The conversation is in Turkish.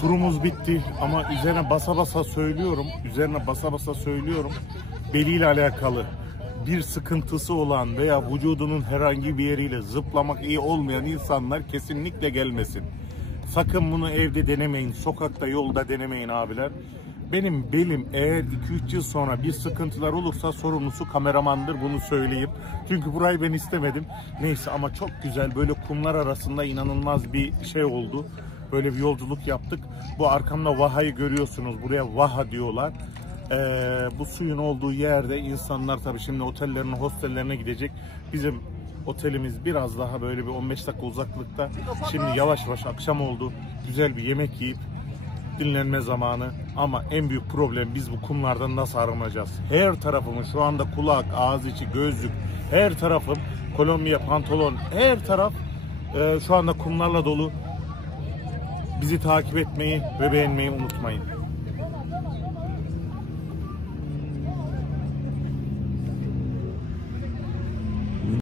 Turumuz bitti ama üzerine basa basa söylüyorum. Beliyle alakalı bir sıkıntısı olan veya vücudunun herhangi bir yeriyle zıplamak iyi olmayan insanlar kesinlikle gelmesin. Sakın bunu evde denemeyin, sokakta, yolda denemeyin abiler. Benim belim eğer 2-3 yıl sonra bir sıkıntılar olursa sorumlusu kameramandır, bunu söyleyeyim. Çünkü burayı ben istemedim. Neyse ama çok güzel, böyle kumlar arasında inanılmaz bir şey oldu. Böyle bir yolculuk yaptık. Bu arkamda Vaha'yı görüyorsunuz. Buraya Vaha diyorlar. Bu suyun olduğu yerde insanlar tabii şimdi otellerine, hostellerine gidecek. Bizim otelimiz biraz daha böyle bir 15 dakika uzaklıkta. Şimdi yavaş yavaş akşam oldu. Güzel bir yemek yiyip dinlenme zamanı. Ama en büyük problem, biz bu kumlardan nasıl arınacağız? Her tarafımın şu anda kulak, ağız içi, gözlük, her tarafım Kolombiya pantolon, her taraf şu anda kumlarla dolu. Bizi takip etmeyi ve beğenmeyi unutmayın.